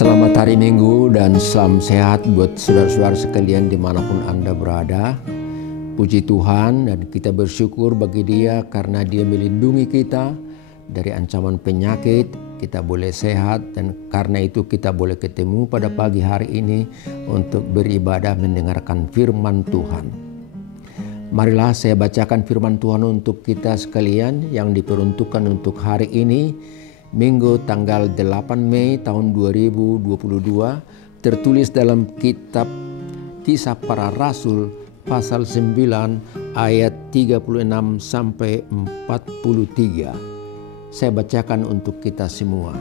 Selamat hari Minggu dan salam sehat buat saudara-saudara sekalian dimanapun Anda berada. Puji Tuhan dan kita bersyukur bagi Dia karena Dia melindungi kita dari ancaman penyakit. Kita boleh sehat dan karena itu kita boleh ketemu pada pagi hari ini untuk beribadah mendengarkan firman Tuhan. Marilah saya bacakan firman Tuhan untuk kita sekalian yang diperuntukkan untuk hari ini. Minggu tanggal 8 Mei tahun 2022 tertulis dalam kitab Kisah Para Rasul pasal 9 ayat 36 sampai 43. Saya bacakan untuk kita semua.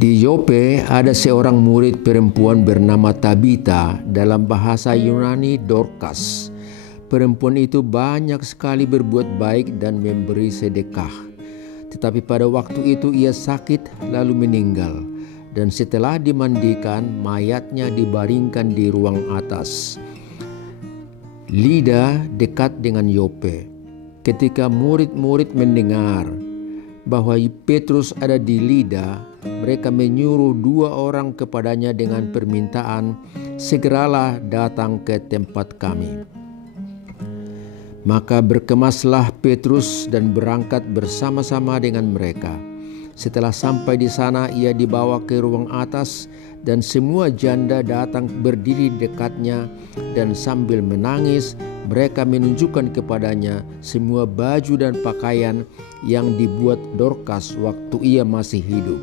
Di Yope ada seorang murid perempuan bernama Tabita, dalam bahasa Yunani Dorcas. Perempuan itu banyak sekali berbuat baik dan memberi sedekah. Tetapi pada waktu itu ia sakit lalu meninggal, dan setelah dimandikan mayatnya dibaringkan di ruang atas. Lida dekat dengan Yope. Ketika murid-murid mendengar bahwa Petrus ada di Lida, mereka menyuruh 2 orang kepadanya dengan permintaan, "Segeralah datang ke tempat kami." Maka berkemaslah Petrus dan berangkat bersama-sama dengan mereka. Setelah sampai di sana, ia dibawa ke ruang atas dan semua janda datang berdiri dekatnya, dan sambil menangis mereka menunjukkan kepadanya semua baju dan pakaian yang dibuat Dorcas waktu ia masih hidup.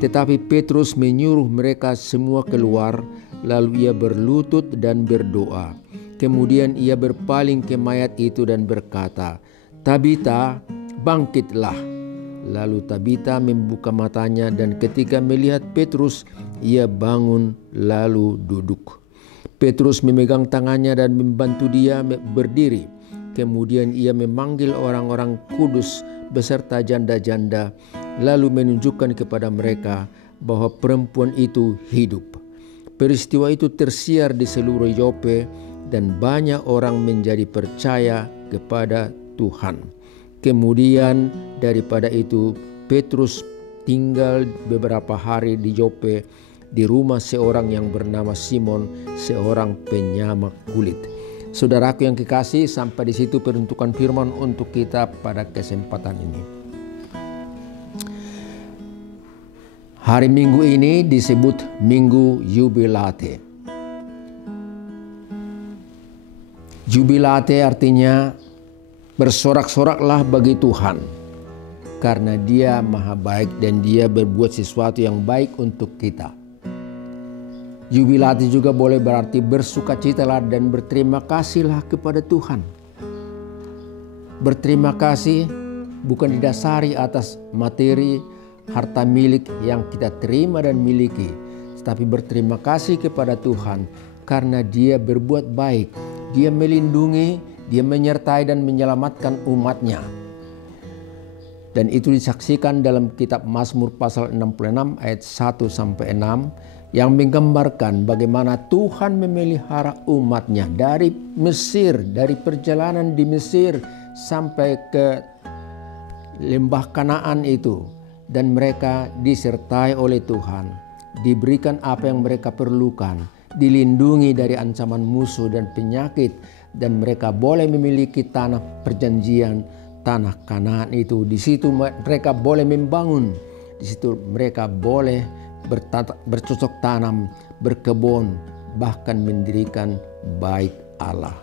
Tetapi Petrus menyuruh mereka semua keluar, lalu ia berlutut dan berdoa. Kemudian ia berpaling ke mayat itu dan berkata, "Tabita, bangkitlah." Lalu Tabita membuka matanya dan ketika melihat Petrus, ia bangun lalu duduk. Petrus memegang tangannya dan membantu dia berdiri. Kemudian ia memanggil orang-orang kudus beserta janda-janda, lalu menunjukkan kepada mereka bahwa perempuan itu hidup. Peristiwa itu tersiar di seluruh Yope, dan banyak orang menjadi percaya kepada Tuhan. Kemudian daripada itu Petrus tinggal beberapa hari di Yope di rumah seorang yang bernama Simon, seorang penyamak kulit. Saudaraku yang kekasih, sampai di situ peruntukan firman untuk kita pada kesempatan ini. Hari Minggu ini disebut Minggu Jubilate. Jubilate artinya bersorak-soraklah bagi Tuhan, karena Dia maha baik dan Dia berbuat sesuatu yang baik untuk kita. Jubilate juga boleh berarti bersukacitalah dan berterima kasihlah kepada Tuhan. Berterima kasih bukan didasari atas materi, harta milik yang kita terima dan miliki, tetapi berterima kasih kepada Tuhan karena Dia berbuat baik. Dia melindungi, Dia menyertai dan menyelamatkan umatnya. Dan itu disaksikan dalam kitab Mazmur pasal 66 ayat 1 sampai 6 yang menggambarkan bagaimana Tuhan memelihara umatnya dari Mesir, dari perjalanan di Mesir sampai ke lembah Kanaan itu. Dan mereka disertai oleh Tuhan, diberikan apa yang mereka perlukan, dilindungi dari ancaman musuh dan penyakit, dan mereka boleh memiliki tanah perjanjian, tanah Kanaan itu. Di situ mereka boleh membangun, di situ mereka boleh bercocok tanam, berkebun, bahkan mendirikan bait Allah.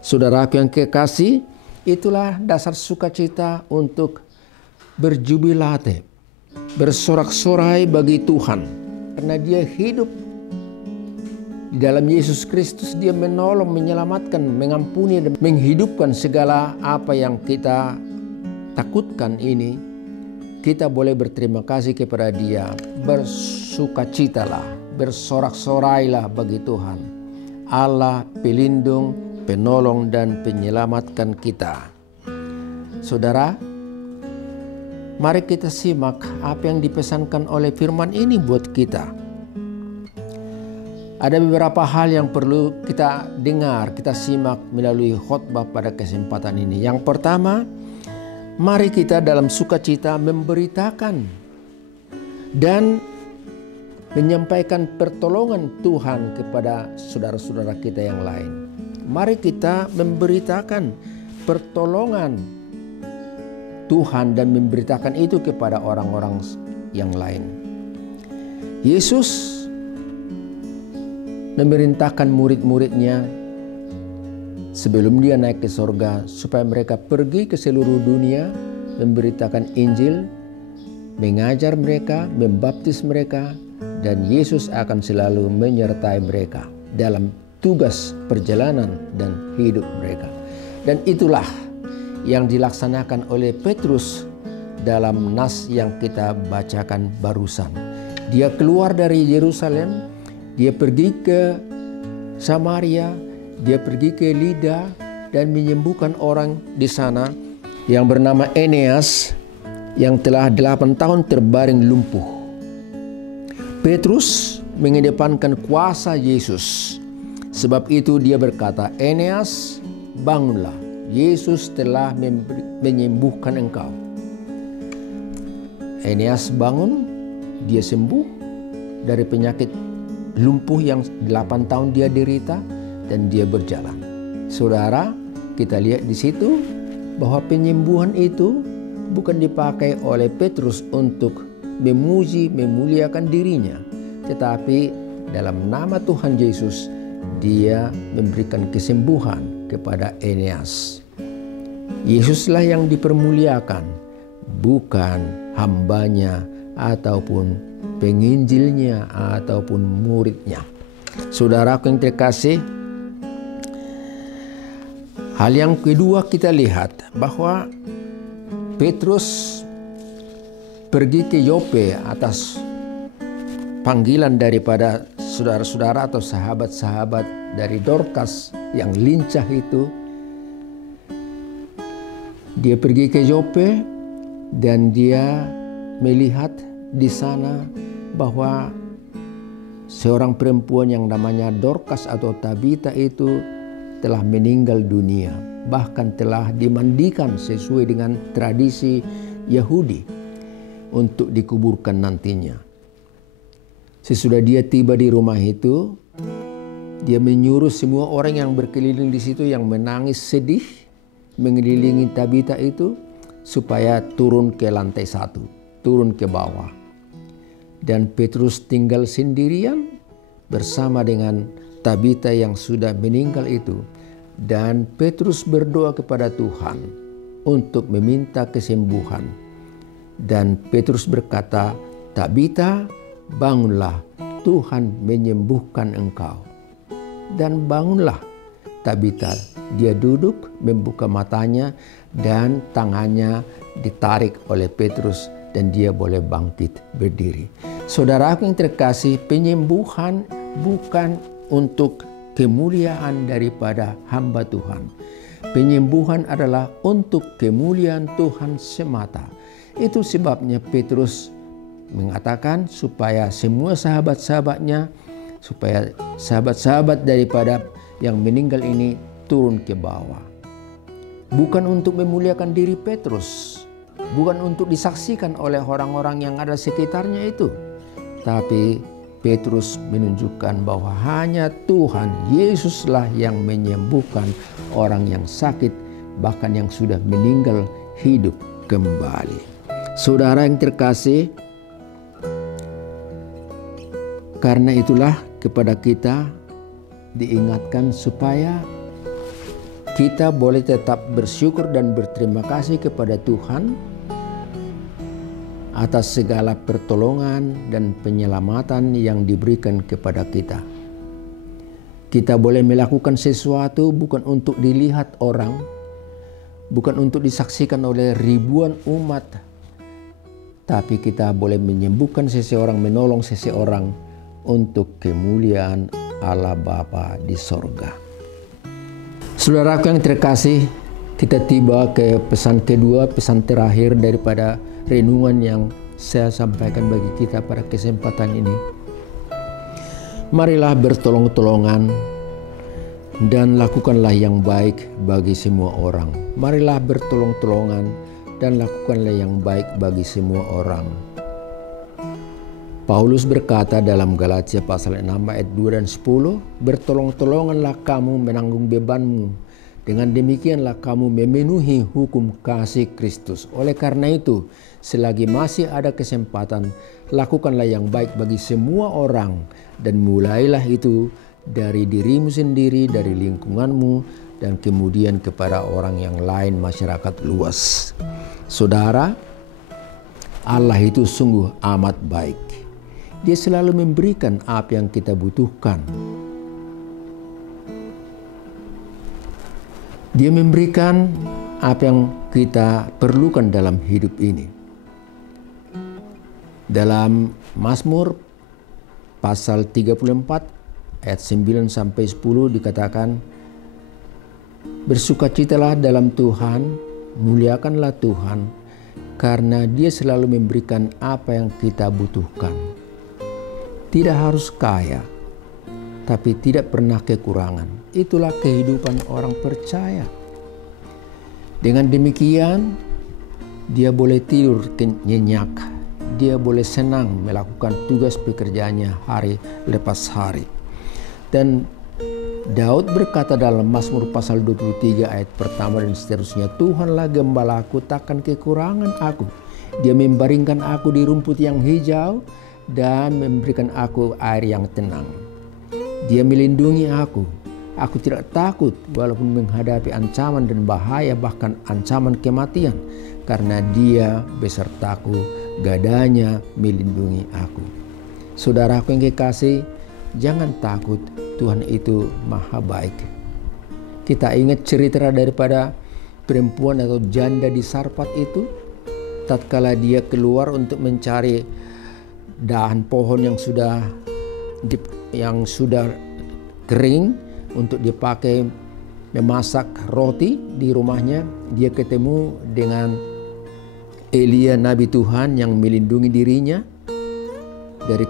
Saudaraku yang kekasih, itulah dasar sukacita untuk berjubilate, bersorak-sorai bagi Tuhan, karena Dia hidup. Di dalam Yesus Kristus Dia menolong, menyelamatkan, mengampuni dan menghidupkan segala apa yang kita takutkan ini. Kita boleh berterima kasih kepada Dia. Bersukacitalah, bersorak-sorailah bagi Tuhan. Allah pelindung, penolong dan penyelamatkan kita. Saudara, mari kita simak apa yang dipesankan oleh firman ini buat kita. Ada beberapa hal yang perlu kita dengar, kita simak melalui khotbah pada kesempatan ini. Yang pertama, mari kita dalam sukacita memberitakan dan menyampaikan pertolongan Tuhan kepada saudara-saudara kita yang lain. Mari kita memberitakan pertolongan Tuhan dan memberitakan itu kepada orang-orang yang lain. Yesus memerintahkan murid-muridnya sebelum dia naik ke sorga supaya mereka pergi ke seluruh dunia, memberitakan Injil, mengajar mereka, membaptis mereka, dan Yesus akan selalu menyertai mereka dalam tugas perjalanan dan hidup mereka. Dan itulah yang dilaksanakan oleh Petrus dalam nas yang kita bacakan barusan. Dia keluar dari Yerusalem, dia pergi ke Samaria, dia pergi ke Lida dan menyembuhkan orang di sana yang bernama Eneas yang telah 8 tahun terbaring lumpuh. Petrus mengedepankan kuasa Yesus. Sebab itu dia berkata, "Eneas, bangunlah. Yesus telah menyembuhkan engkau." Eneas bangun, dia sembuh dari penyakit lumpuh yang 8 tahun dia derita dan dia berjalan. Saudara, kita lihat di situ bahwa penyembuhan itu bukan dipakai oleh Petrus untuk memuji, memuliakan dirinya, tetapi dalam nama Tuhan Yesus dia memberikan kesembuhan kepada Eneas. Yesuslah yang dipermuliakan, bukan hambanya ataupun penginjilnya ataupun muridnya. Saudaraku yang terkasih, hal yang kedua kita lihat bahwa Petrus pergi ke Yope atas panggilan daripada saudara-saudara atau sahabat-sahabat dari Dorcas yang lincah itu. Dia pergi ke Yope dan dia melihat di sana bahwa seorang perempuan yang namanya Dorcas atau Tabita itu telah meninggal dunia, bahkan telah dimandikan sesuai dengan tradisi Yahudi untuk dikuburkan nantinya. Sesudah dia tiba di rumah itu, dia menyuruh semua orang yang berkeliling di situ yang menangis sedih mengelilingi Tabita itu supaya turun ke lantai 1, turun ke bawah. Dan Petrus tinggal sendirian bersama dengan Tabita yang sudah meninggal itu. Dan Petrus berdoa kepada Tuhan untuk meminta kesembuhan. Dan Petrus berkata, "Tabita, bangunlah, Tuhan menyembuhkan engkau." Dan bangunlah Tabita. Dia duduk, membuka matanya, dan tangannya ditarik oleh Petrus dan dia boleh bangkit berdiri. Saudaraku yang terkasih, penyembuhan bukan untuk kemuliaan daripada hamba Tuhan. Penyembuhan adalah untuk kemuliaan Tuhan semata. Itu sebabnya Petrus mengatakan supaya semua sahabat-sahabatnya, supaya sahabat-sahabat daripada yang meninggal ini turun ke bawah. Bukan untuk memuliakan diri Petrus, bukan untuk disaksikan oleh orang-orang yang ada sekitarnya itu, tapi Petrus menunjukkan bahwa hanya Tuhan Yesuslah yang menyembuhkan orang yang sakit, bahkan yang sudah meninggal hidup kembali. Saudara yang terkasih, karena itulah kepada kita diingatkan supaya kita boleh tetap bersyukur dan berterima kasih kepada Tuhan atas segala pertolongan dan penyelamatan yang diberikan kepada kita. Kita boleh melakukan sesuatu bukan untuk dilihat orang, bukan untuk disaksikan oleh ribuan umat, tapi kita boleh menyembuhkan seseorang, menolong seseorang untuk kemuliaan Allah Bapa di sorga. Saudaraku yang terkasih, kita tiba ke pesan kedua, pesan terakhir daripada renungan yang saya sampaikan bagi kita pada kesempatan ini. Marilah bertolong-tolongan dan lakukanlah yang baik bagi semua orang. Marilah bertolong-tolongan dan lakukanlah yang baik bagi semua orang. Paulus berkata dalam Galatia pasal 6 ayat 2 dan 10, bertolong-tolonganlah kamu menanggung bebanmu. Dengan demikianlah kamu memenuhi hukum kasih Kristus. Oleh karena itu, selagi masih ada kesempatan, lakukanlah yang baik bagi semua orang. Dan mulailah itu dari dirimu sendiri, dari lingkunganmu, dan kemudian kepada orang yang lain, masyarakat luas. Saudara, Allah itu sungguh amat baik. Dia selalu memberikan apa yang kita butuhkan. Dia memberikan apa yang kita perlukan dalam hidup ini. Dalam Mazmur pasal 34 ayat 9 sampai 10 dikatakan, bersukacitalah dalam Tuhan, muliakanlah Tuhan, karena Dia selalu memberikan apa yang kita butuhkan. Tidak harus kaya, tapi tidak pernah kekurangan. Itulah kehidupan orang percaya. Dengan demikian, dia boleh tidur nyenyak. Dia boleh senang melakukan tugas pekerjaannya hari lepas hari. Dan Daud berkata dalam Mazmur pasal 23 ayat pertama dan seterusnya, Tuhanlah gembalaku, takkan kekurangan aku. Dia membaringkan aku di rumput yang hijau dan memberikan aku air yang tenang. Dia melindungi aku. Aku tidak takut walaupun menghadapi ancaman dan bahaya, bahkan ancaman kematian, karena Dia besertaku, gadanya melindungi aku. Saudaraku yang kekasih, jangan takut, Tuhan itu maha baik. Kita ingat cerita daripada perempuan atau janda di Sarfat itu, tatkala dia keluar untuk mencari dahan pohon yang sudah kering untuk dipakai memasak roti di rumahnya, dia ketemu dengan Elia Nabi Tuhan yang melindungi dirinya dari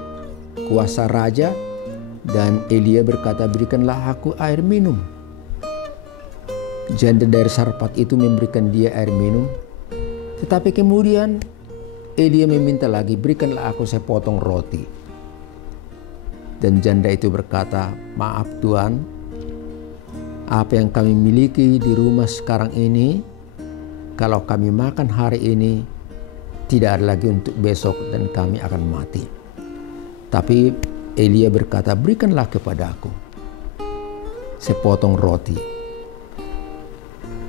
kuasa raja, dan Elia berkata, berikanlah aku air minum. Janda dari Sarfat itu memberikan dia air minum, tetapi kemudian Elia meminta lagi, berikanlah aku sepotong roti. Dan janda itu berkata, maaf Tuhan, apa yang kami miliki di rumah sekarang ini, kalau kami makan hari ini, tidak ada lagi untuk besok dan kami akan mati. Tapi Elia berkata, berikanlah kepada aku sepotong roti.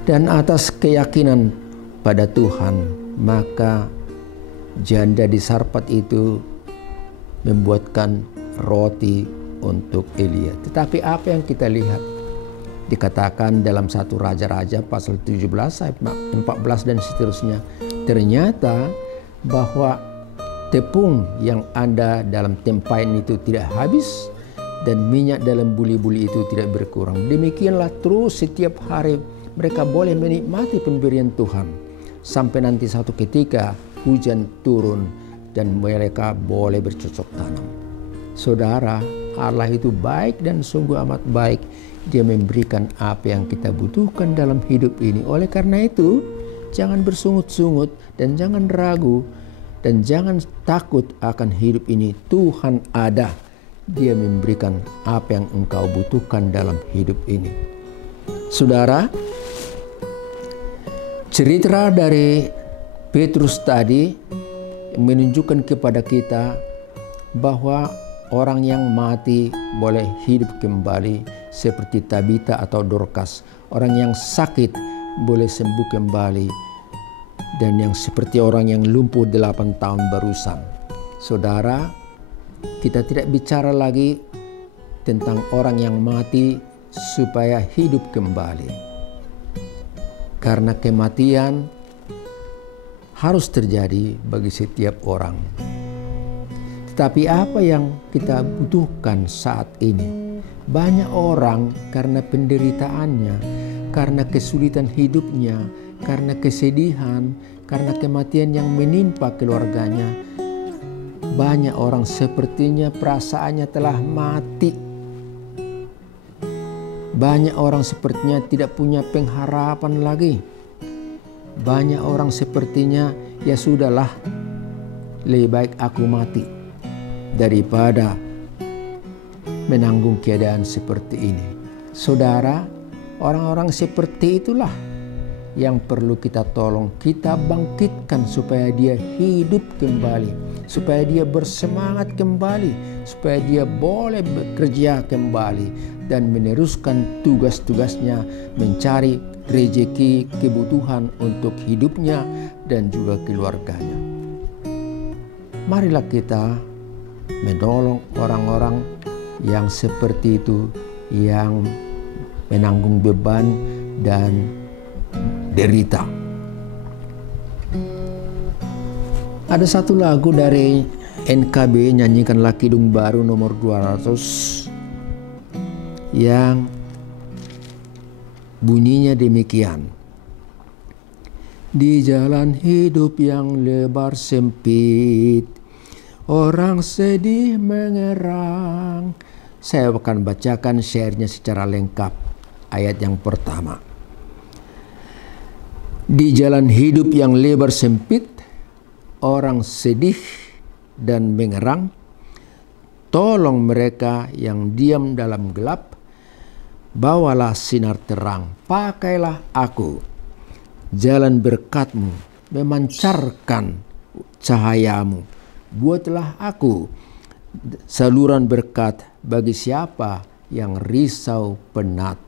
Dan atas keyakinan pada Tuhan, maka janda di Sarfat itu membuatkan roti untuk Elia. Tetapi apa yang kita lihat dikatakan dalam 1 Raja-Raja pasal 17 ayat 14 dan seterusnya, ternyata bahwa tepung yang ada dalam tempayan itu tidak habis dan minyak dalam buli-buli itu tidak berkurang. Demikianlah terus setiap hari mereka boleh menikmati pemberian Tuhan sampai nanti satu ketika hujan turun dan mereka boleh bercocok tanam. Saudara, Allah itu baik dan sungguh amat baik. Dia memberikan apa yang kita butuhkan dalam hidup ini. Oleh karena itu, jangan bersungut-sungut dan jangan ragu dan jangan takut akan hidup ini. Tuhan ada. Dia memberikan apa yang engkau butuhkan dalam hidup ini. Saudara, cerita dari Petrus tadi menunjukkan kepada kita bahwa orang yang mati boleh hidup kembali seperti Tabita atau Dorcas. Orang yang sakit boleh sembuh kembali, dan yang seperti orang yang lumpuh 8 tahun barusan. Saudara, kita tidak bicara lagi tentang orang yang mati supaya hidup kembali, karena kematian harus terjadi bagi setiap orang. Tetapi apa yang kita butuhkan saat ini? Banyak orang karena penderitaannya, karena kesulitan hidupnya, karena kesedihan, karena kematian yang menimpa keluarganya, banyak orang sepertinya perasaannya telah mati. Banyak orang sepertinya tidak punya pengharapan lagi. Banyak orang sepertinya, ya sudahlah, lebih baik aku mati. daripada menanggung keadaan seperti ini. Saudara, orang-orang seperti itulah yang perlu kita tolong, kita bangkitkan supaya dia hidup kembali, supaya dia bersemangat kembali, supaya dia boleh bekerja kembali dan meneruskan tugas-tugasnya mencari rezeki kebutuhan untuk hidupnya dan juga keluarganya. Marilah kita menolong orang-orang yang seperti itu, yang menanggung beban dan derita. Ada satu lagu dari NKB, Nyanyikanlah Kidung Baru nomor 200, yang bunyinya demikian. Di jalan hidup yang lebar sempit, orang sedih mengerang. Saya akan bacakan syairnya secara lengkap. Ayat yang pertama. Di jalan hidup yang lebar sempit, orang sedih dan mengerang. Tolong mereka yang diam dalam gelap, bawalah sinar terang, pakailah aku. Jalan berkat-Mu memancarkan cahayamu. Buatlah aku saluran berkat bagi siapa yang risau penat.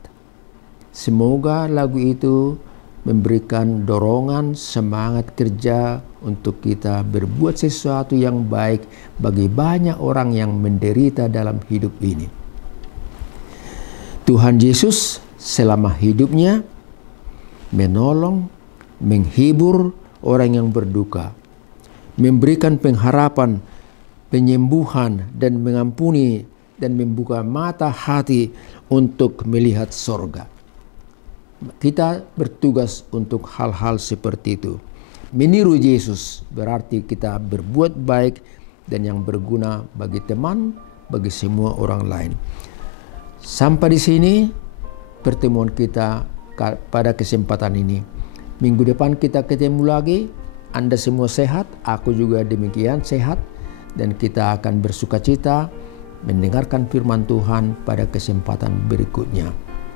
Semoga lagu itu memberikan dorongan, semangat kerja untuk kita berbuat sesuatu yang baik bagi banyak orang yang menderita dalam hidup ini. Tuhan Yesus selama hidupnya menolong, menghibur orang yang berduka, memberikan pengharapan, penyembuhan, dan mengampuni dan membuka mata hati untuk melihat sorga. Kita bertugas untuk hal-hal seperti itu. Meniru Yesus berarti kita berbuat baik dan yang berguna bagi teman, bagi semua orang lain. Sampai di sini pertemuan kita pada kesempatan ini. Minggu depan kita ketemu lagi. Anda semua sehat, aku juga demikian sehat, dan kita akan bersukacita mendengarkan firman Tuhan pada kesempatan berikutnya.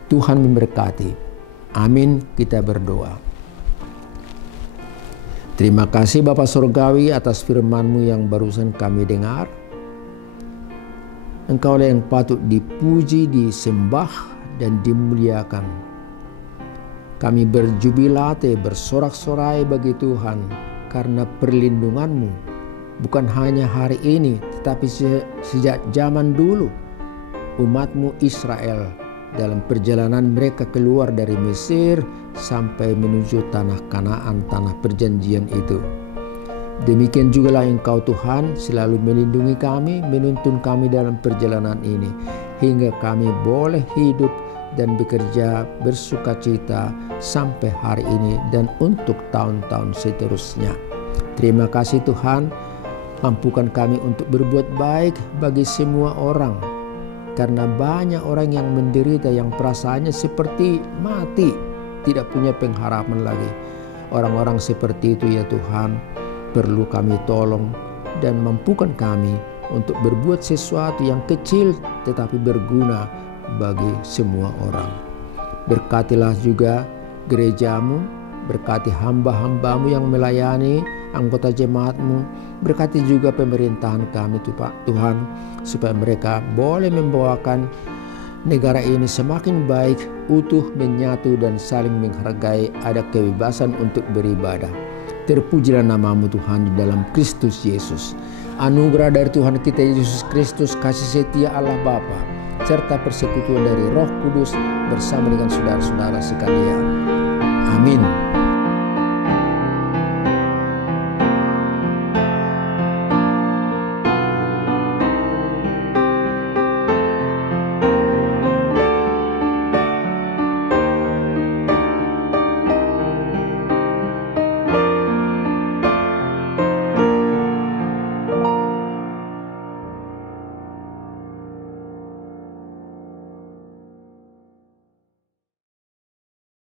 Tuhan memberkati. Amin, kita berdoa. Terima kasih Bapa Surgawi atas firman-Mu yang barusan kami dengar. Engkaulah yang patut dipuji, disembah, dan dimuliakan. Kami berjubilate, bersorak-sorai bagi Tuhan karena perlindungan-Mu. Bukan hanya hari ini, tetapi sejak zaman dulu umat-Mu Israel dalam perjalanan mereka keluar dari Mesir sampai menuju tanah Kanaan, tanah perjanjian itu. Demikian jugalah Engkau Tuhan selalu melindungi kami, menuntun kami dalam perjalanan ini, hingga kami boleh hidup dan bekerja bersukacita sampai hari ini dan untuk tahun-tahun seterusnya. Terima kasih Tuhan, mampukan kami untuk berbuat baik bagi semua orang, karena banyak orang yang menderita yang perasaannya seperti mati, tidak punya pengharapan lagi. Orang-orang seperti itu ya Tuhan, perlu kami tolong dan mampukan kami untuk berbuat sesuatu yang kecil tetapi berguna bagi semua orang. Berkatilah juga gereja-Mu, berkati hamba-hamba-Mu yang melayani, anggota jemaat-Mu, berkati juga pemerintahan kami Tuhan, supaya mereka boleh membawakan negara ini semakin baik, utuh, menyatu, dan saling menghargai, ada kebebasan untuk beribadah. Terpujilah nama-Mu Tuhan di dalam Kristus Yesus. Anugerah dari Tuhan kita Yesus Kristus, kasih setia Allah Bapa, serta persekutuan dari Roh Kudus bersama dengan saudara-saudara sekalian. Amin.